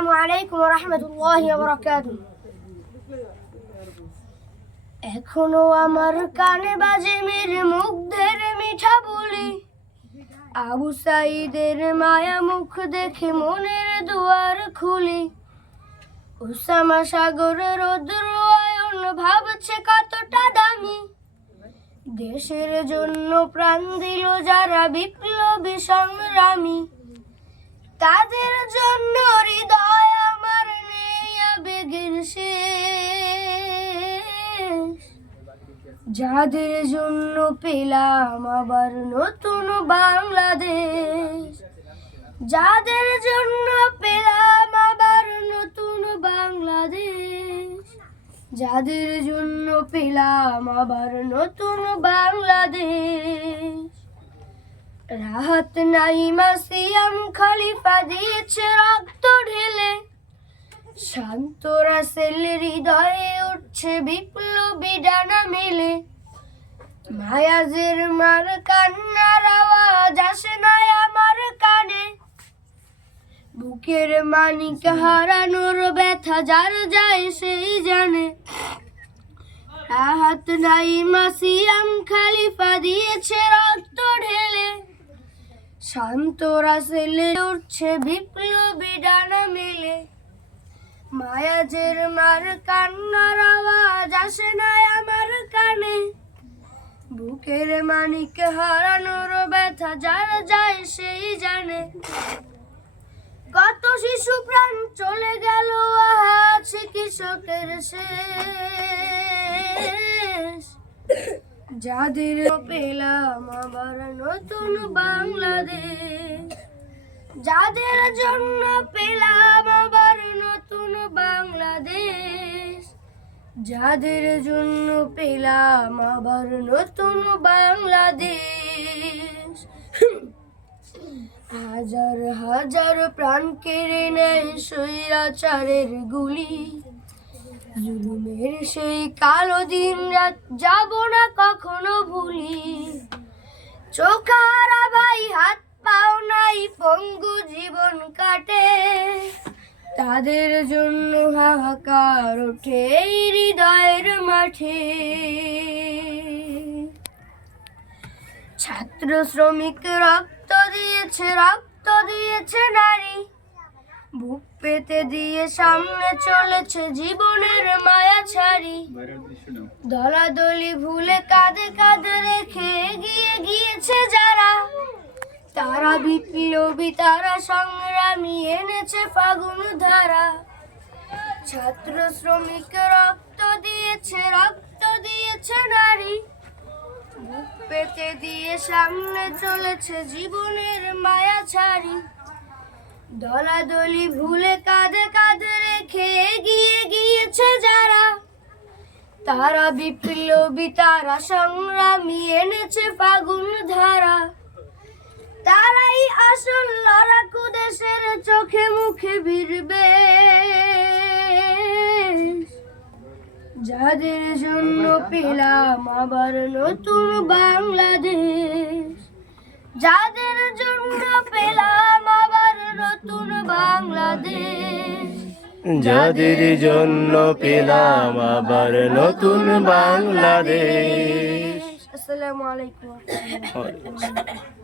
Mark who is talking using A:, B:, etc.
A: আসসালামু আলাইকুম রহমতুল্লাহ বরকাত এখনো আমার কানে বাজে মের মুগ্ধের মিঠা বলি আবু সাইদের মায়া মুখ দেখে মনের দুয়ার খুলি উসামা সাগর রোদ্র আয়ন ভাবছে কতটা দামি দেশের জন্য প্রাণ দিল যারা বিপ্লবী সংগ্রামী তাদের জন্য যাদের জন্য পেলাম আবার নতুন বাংলাদেশ যাদের জন্য পেলাম আবার নতুন বাংলাদেশ যাদের জন্য পেলাম আবার নতুন বাংলাদেশ রাহাত নাই মাসিয়াম খালিফা দিয়েছে রক্ত ঢেলে শান্তরা সেলের হৃদয়ে উঠছে বিপ্লবী ডানা মেলে ভায়াজের মার কান্নার আওয়াজ আসে না আমার কানে বুকের মানিক হারানোর ব্যথা যার যায় সেই জানে রাহাত নাই মাসিয়াম খালিফা দিয়েছে রক্ত ঢেলে শান্ত রাসেলে উঠছে বিপ্লবী ডানা মেলে মায়াজের মার কান্নার আওয়াজ আসে না আমার মানিক হারানোর ব্যথা যারা যায় সেই জানে কত শিশু প্রাণ চলে গেল আজ কৃষকের সে যাদের পেলাম আবার নতুন বাংলাদেশ যাদের জন্য পেলাম আবার নতুন বাংলাদেশ যাদের জন্য পেলাম আবার নতুন বাংলাদেশ হাজার হাজার প্রাণ কেড়ে নেয় স্বৈরাচারের গুলি জুলুমের সেই কালো দিন রাত যাব না কখনো ভুলি চোখারা ভাই হাত পাও নাই পঙ্গু জীবন কাটে তাদের জন্য হাহাকার ওঠে হৃদয়ের মাঠে ছাত্র শ্রমিক রক্ত দিয়েছে রক্ত দিয়েছে নারী বুক পেতে দিয়ে সামনে চলেছে জীবনের মায়া ছাড়ি দলাদলি ভুলে কাঁধে কাঁধে রেখে এগিয়ে গিয়েছে যারা তারা বিপ্লবী তারা সংগ্রামী এনেছে ফাগুন ধারা ছাত্র শ্রমিক রক্ত দিয়েছে রক্ত দিয়েছে নারী বুক পেতে দিয়ে সামনে চলেছে জীবনের মায়া ছাড়ি দলাদলি ভুলে কাঁধে কাঁধে রেখে এগিয়ে গিয়েছে যারা তারা বিপ্লবী তারা সংগ্রামী এনেছে ফাগুন ধারা তারাই আসল লড়াকু দেশের চোখে মুখে ভিড়বে যাদের জন্য পেলাম আবার নতুন বাংলাদেশ যাদের জন্য পেলাম আবার নতুন বাংলাদেশ
B: যাদের জন্য পেলাম আবার নতুন বাংলাদেশ
A: আসসালামু আলাইকুম